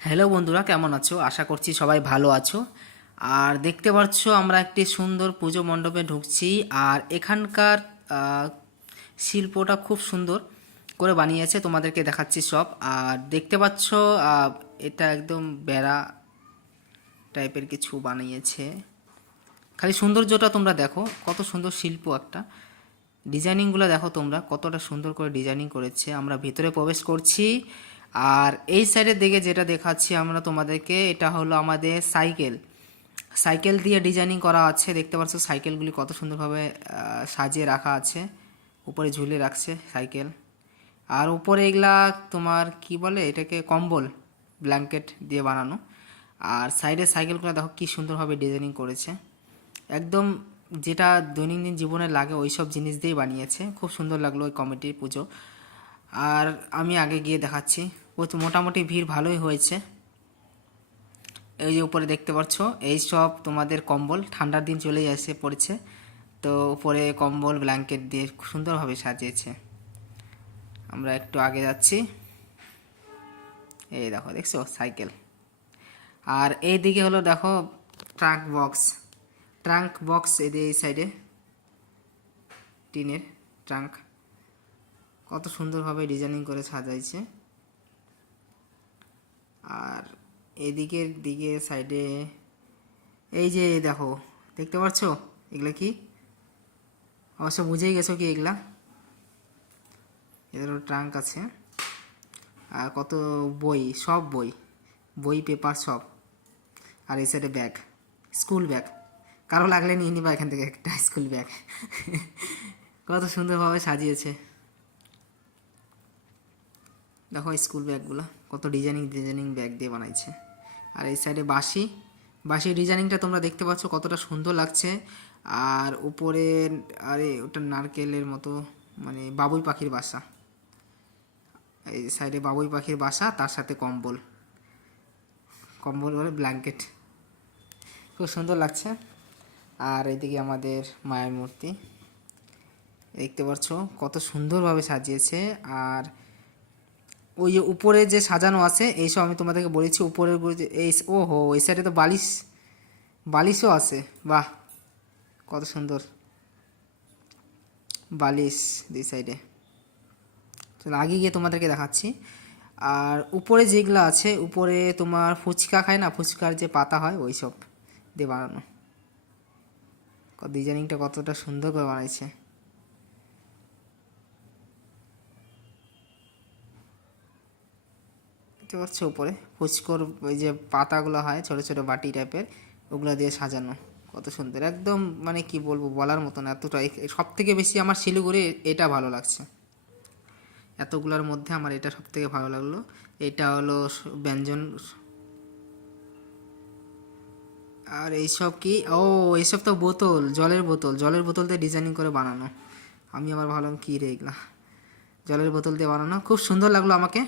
Hello বন্ধুরা, কেমন আছো? আশা করছি সবাই ভালো আছো। আর দেখতে পাচ্ছ আমরা একটি সুন্দর পুজো মণ্ডপে ঢুকছি। আর এখানকার আহ, শিল্পটা খুব সুন্দর করে বানিয়েছে, তোমাদেরকে দেখাচ্ছি সব। আর দেখতে পাচ্ছ এটা একদম বেড়া টাইপের কিছু বানিয়েছে। খালি সৌন্দর্যটা তোমরা দেখো, কত সুন্দর শিল্প একটা। ডিজাইনিংগুলো দেখো তোমরা, কতটা সুন্দর করে ডিজাইনিং করেছে। আমরা ভিতরে প্রবেশ করছি। আর এই সাইডের দিকে যেটা দেখাচ্ছি আমরা তোমাদেরকে, এটা হলো আমাদের সাইকেল। সাইকেল দিয়ে ডিজাইনিং করা আছে। দেখতে পাচ্ছ সাইকেলগুলি কত সুন্দরভাবে সাজিয়ে রাখা আছে, উপরে ঝুলিয়ে রাখছে সাইকেল। আর উপরে এগুলা তোমার কি বলে এটাকে, কম্বল, ব্ল্যাঙ্কেট দিয়ে বানানো। আর সাইডের সাইকেলগুলো দেখো কি সুন্দরভাবে ডিজাইনিং করেছে। একদম যেটা দৈনন্দিন জীবনে লাগে ওই সব জিনিস দিয়েই বানিয়েছে। খুব সুন্দর লাগলো ওই কমিটির পুজো। আর আমি আগে গিয়ে দেখাচ্ছি। ও তো মোটামুটি ভিড় ভালোই হয়েছে। এই যে উপরে দেখতে পাচ্ছ, এই সব তোমাদের কম্বল, ঠান্ডার দিন চলে এসে পড়েছে, তো উপরে কম্বল ব্ল্যাঙ্কেট দিয়ে খুব সুন্দরভাবে সাজিয়েছে। আমরা একটু আগে যাচ্ছি। এই দেখো, দেখছো সাইকেল। আর এই দিকে হলো দেখো ট্রাঙ্ক বক্স। ট্রাঙ্ক বক্স এই সাইডে টিনের ট্রাঙ্ক, কত সুন্দরভাবে ডিজাইনিং করে সাজাইছে। আর এদিকের দিকে সাইডে এই যে দেখো, দেখতে পাচ্ছ এগুলা কি? অবশ্য বুঝেই গেছো কি এগুলা। এদেরও ট্রাঙ্ক আছে। আর কত বই, সব বই, বই পেপার সব। আর এই সাইডে ব্যাগ, স্কুল ব্যাগ। কারো লাগলে নিয়ে নিবা এখান থেকে একটা স্কুল ব্যাগ। কত সুন্দরভাবে সাজিয়েছে দেখো স্কুল ব্যাগগুলো, কত ডিজাইনিং ডিজাইনিং ব্যাগ দিয়ে বানাইছে। আর এই সাইডে বাঁশি, বাঁশির ডিজাইনিংটা তোমরা দেখতে পাচ্ছ কতটা সুন্দর লাগছে। আর উপরে, আরে ওটা নারকেলের মতো, মানে বাবুই পাখির বাসা। এই সাইডে বাবুই পাখির বাসা, তার সাথে কম্বল, কম্বল বলে ব্ল্যাঙ্কেট, খুব সুন্দর লাগছে। আর এইদিকে আমাদের মায়ের মূর্তি দেখতে পাচ্ছ কত সুন্দরভাবে সাজিয়েছে। আর ওই যে উপরে যে সাজানো আছে এইসব আমি তোমাদেরকে বলেছি, উপরের এই ওহো এই সাইডে তো বালিশ, বালিশও আছে। বাহ, কত সুন্দর বালিশ দুই সাইডে। চলো আগে গিয়ে তোমাদেরকে দেখাচ্ছি। আর উপরে যেগুলো আছে, উপরে তোমার ফুচকা খায় না, ফুচকার যে পাতা হয় ওই সব দিয়ে বানানো। ডিজাইনিংটা কতটা সুন্দর করে বানাইছে। দেখতে পাচ্ছ উপরে ফুচকোর ওই যে পাতাগুলো হয় ছোটো ছোটো বাটি টাইপের, ওগুলো দিয়ে সাজানো, কত সুন্দর একদম। মানে কি বলবো, বলার মতো না এতটা। সব থেকে বেশি আমার শিলিগুড়ি এটা ভালো লাগছে, এতগুলোর মধ্যে আমার এটা সব থেকে ভালো লাগলো। এটা হলো ব্যঞ্জন। আর এইসব কি, ও এইসব তো বোতল, জলের বোতল, জলের বোতল দিয়ে ডিজাইনিং করে বানানো। আমি আবার ভাবলাম কী রে এগুলা, জলের বোতল দিয়ে বানানো, খুব সুন্দর লাগলো আমাকে।